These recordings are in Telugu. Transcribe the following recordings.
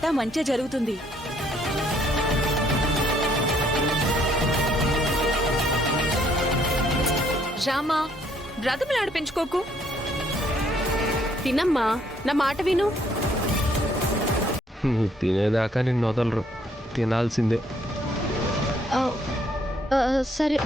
అంతా మంచి జరుగుతుంది. రామా, బ్రతములాడు పెంచుకోకు. తినమ్మా, నా మాట విను. తినేదాకా నిన్ను వదలరు, తినాల్సిందే. సరే.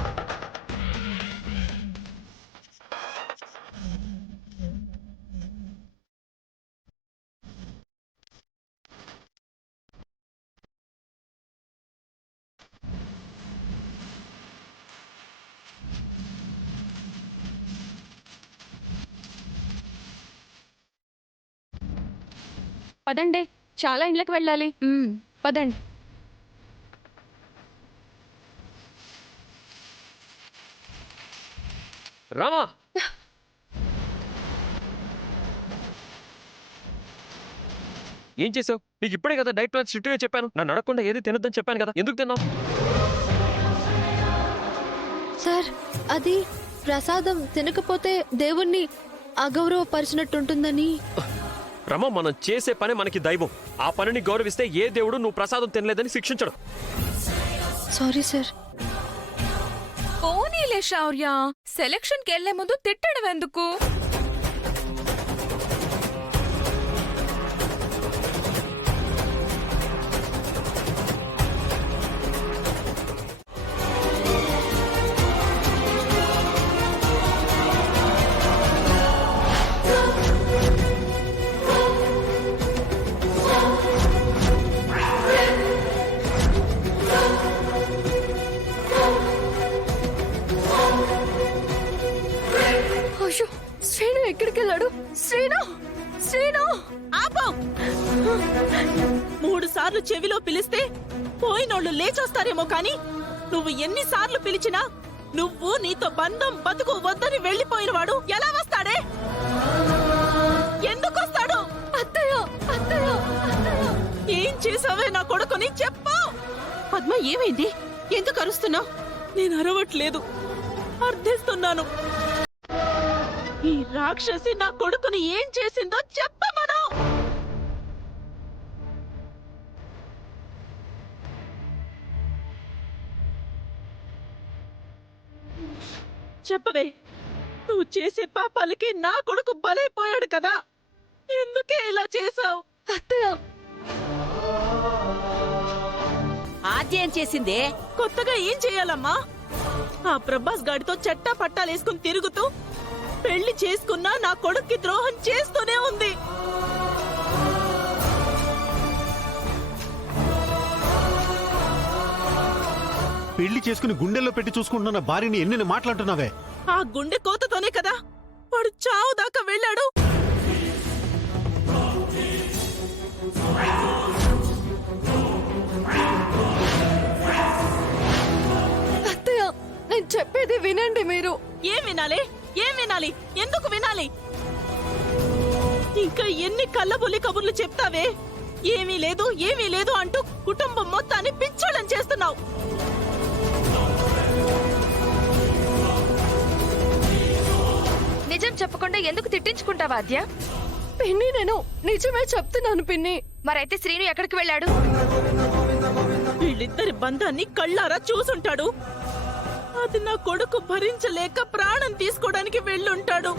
పదండి, చాలా ఇండ్లకు వెళ్ళాలి. పదండి. రామా, ఏం చేసావు? నీకు ఇప్పుడే కదా డైట్ ప్లాన్ స్ట్రిక్ట్గా చెప్పాను. నన్ను అడగకుండా ఏది తినొద్దని చెప్పాను కదా, ఎందుకు తిన్నావు? సార్, అది ప్రసాదం తినకపోతే దేవుణ్ణి అగౌరవపరిచినట్టుంటుందని. రమ, మనం చేసే పని మనకి దైవం. ఆ పనిని గౌరవిస్తే ఏ దేవుడు నువ్వు ప్రసాదం తినలేదని శిక్షించడు. Sorry sir. పోనీలే శౌర్య, సెలక్షన్కి వెళ్లే ముందు తిట్టడం ఎందుకు? అయ్యో, శ్రీను ఎక్కడికి వెళ్ళాడు? శ్రీను, శ్రీను ఆపో! 3 సార్లు చెవిలో పిలిస్తే పోయినోళ్ళు లేచొస్తారేమో కాని నువ్వు ఎన్నిసార్లు పిలిచినా నువ్వు నీతో బంధం బతుకు వద్దని వెళ్లిపోయినవాడు ఎలా వస్తాడే? ఎందుకు వస్తాడు? అత్తయ్య, అత్తయ్య, అత్తయ్య. ఏం చేసావే నా కొడుకుని చెప్పు. పద్మ, ఏమైంది? ఎందుకు అరుస్తున్నావు? నేను అరవట్లేదు, అర్థిస్తున్నాను. ఈ రాక్షసి నా కొడుకుని ఏం చేసిందో చెప్పమను. చెప్పవే, నువ్వు చేసే పాపాలకి నా కొడుకు బలైపోయాడు కదా, ఎందుకే ఇలా చేసావు? అత్తయ్య, ఆద్యం చేసిందే. కొత్తగా ఏం చేయాలమ్మా? ఆ ప్రభాస్ గాడితో చెట్టా పట్టాలేసుకుని తిరుగుతూ పెళ్లి చేసుకున్నా నా కొడుక్కి ద్రోహం చేస్తూనే ఉంది. పెళ్లి చేసుకుని గుండెల్లో పెట్టి చూసుకుంటున్న భార్యని ఎన్ని మాట్లాడుతున్నావే? ఆ గుండె కోతతోనే కదా వాడు చావు దాకా వెళ్ళాడు. అత్తయ్య, నేను చెప్పేది వినండి. మీరు ఏం వినాలి? ఏం వినాలి? ఎందుకు వినాలి? ఇంకా ఎన్ని కళ్ళబొల్లి కబుర్లు చెప్తావే? ఏమీ లేదు, ఏమీ లేదు అంటూ కుటుంబం మొత్తాన్ని పిచ్చోళ్ళని చేస్తున్నావు. నిజం చెప్పకుండా ఎందుకు తిట్టించుకుంటావా ఆద్య? పిన్ని, నేను నిజమే చెప్తున్నాను పిన్ని. మరైతే శ్రీను ఎక్కడికి వెళ్ళాడు? వీళ్ళిద్దరి బంధాన్ని కళ్ళారా చూసుంటాడు. అది నా కొడుకు భరించలేక ప్రాణం తీసుకోవడానికి వెళ్ళుంటాడు.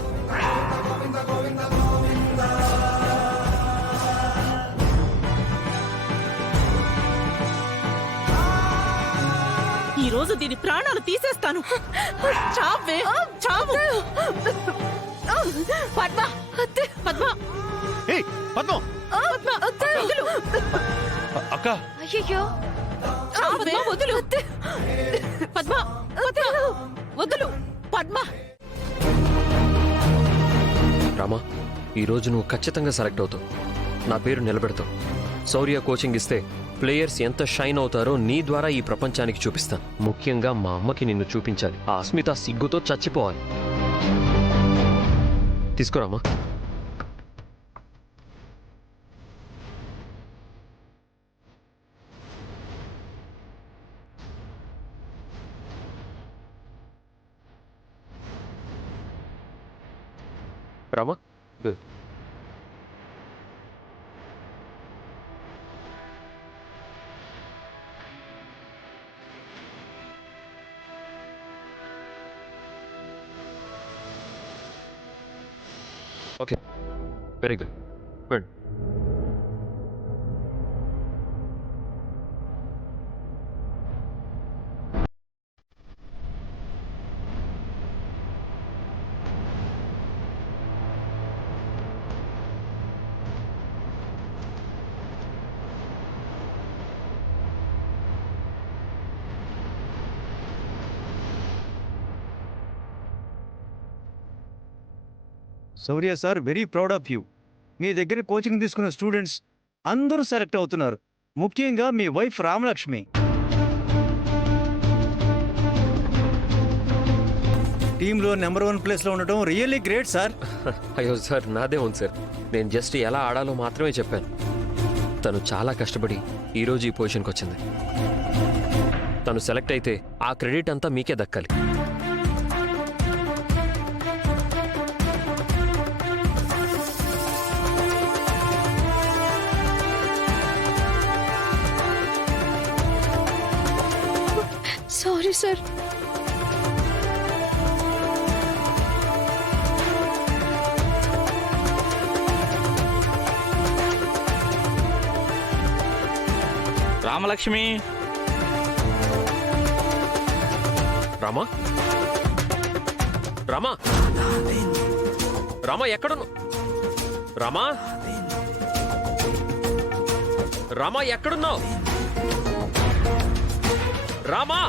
ఈ రోజు దీని ప్రాణాలు తీసేస్తాను. చావే, చావు. పద్మ, అత్తయ్య, పద్మ, ఏయ్ పద్మం! పద్మ, వదులు. అక్క, అయ్యయ్యో, చావే, వదులు. పద్మ, పద్మ, వదులు. పద్మ. రామా, ఈరోజు నువ్వు ఖచ్చితంగా సెలెక్ట్ అవుతావు. నా పేరు నిలబెడతావు. శౌర్య కోచింగ్ ఇస్తే ప్లేయర్స్ ఎంత షైన్ అవుతారో నీ ద్వారా ఈ ప్రపంచానికి చూపిస్తాను. ముఖ్యంగా మా అమ్మకి నిన్ను చూపించాలి. ఆ అస్మిత సిగ్గుతో చచ్చిపోవాలి. తీసుకురామా. Rama, okay, very good. Good. Shaurya sir very proud of you. మీ దగ్గర కోచింగ్ తీసుకున్న స్టూడెంట్స్ అందరూ సెలెక్ట్ అవుతున్నారు, ముఖ్యంగా మీ వైఫ్ రామలక్ష్మి. టీంలో నెంబర్ 1 ప్లేస్లో ఉండటం రియల్లీ గ్రేట్ సార్. అయ్యో సార్, నాదే ఉంది సార్. నేను జస్ట్ ఎలా ఆడాలో మాత్రమే చెప్పాను. తను చాలా కష్టపడి ఈరోజు ఈ పొజిషన్కి వచ్చింది. తను సెలెక్ట్ అయితే ఆ క్రెడిట్ అంతా మీకే దక్కాలి. Sorry sir. రామలక్ష్మి, రామా, రామా, రామా ఎక్కడున్నా? రామా, రామా ఎక్కడున్నావు? రామా,